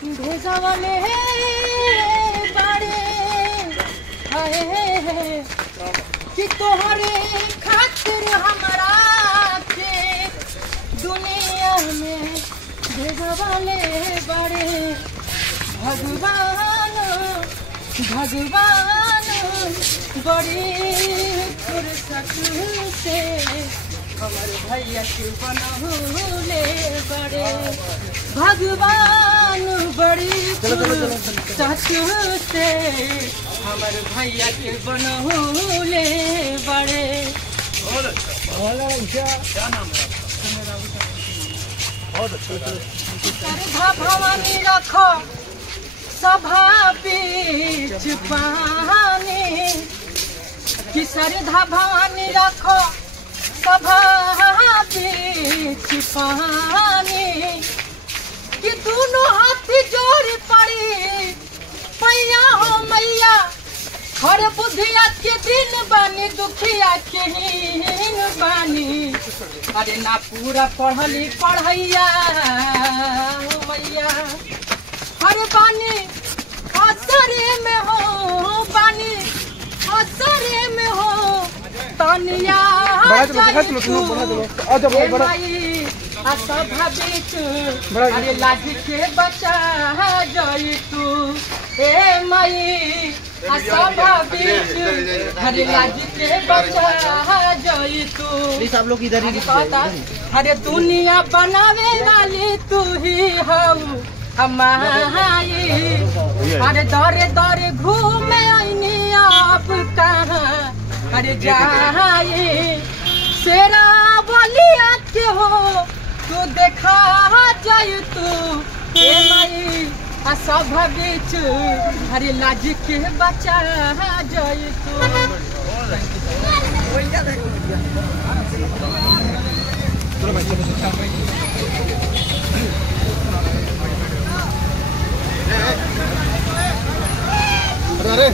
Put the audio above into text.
भेजा वाले बाड़े हाय कि तोहरे खातिर हमरा के दुनिया में भेजा वाले बाड़े भगवान भगवान बड़ी फुर्सत से हमारे भैया के बनहुले बड़े भगवान बड़ी फुर्सत से हमारे भैया के बनहुले बड़े। क्या नाम है? भवानी रखो सभा बीच पानी कि श्रद्धा भवानी रखो सभा बीच पानी कि दोनों हाथ जोड़ पड़ी पैया हो मैया हर बुधिया के दिन बानी दुखिया के हीन बानी। अरे ना पूरा पढ़ली पढ़ैया हो मैया हर बानी असरे में हो बानी असरे में हो तानिया अरे लाज के बचा जाई तू ए मई सभा बीच अरे लाज के बचा जाई तू। सब लोग इधर ही अरे दुनिया बनावे वाली तू ही हऊ हमारी अरे दौरे दौरे घूमे आईनी आप कहाँ अरे जाए शेरा बलिया के हो तू देखा जाए तू ए माई सभा बीच अरे लाज के बचा जाए तू। अरे